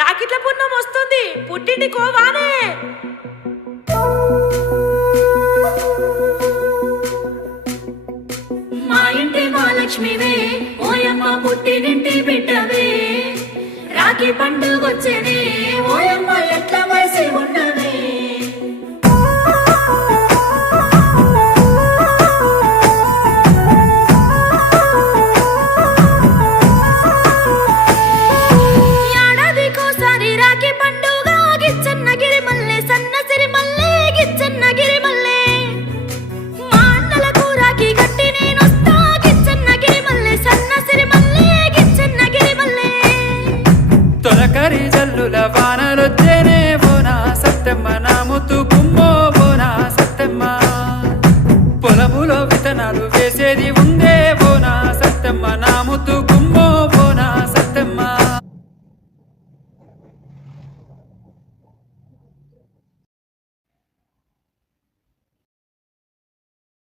రాకిట్ల పుణ్యం వస్తుంది, పుట్టింటి కోవానే. మా ఇంటి మహాలక్ష్మివే ఓయమ్మ పుట్టినింటి బిడ్డవే, రాఖీ పండుగొచ్చనే ఓ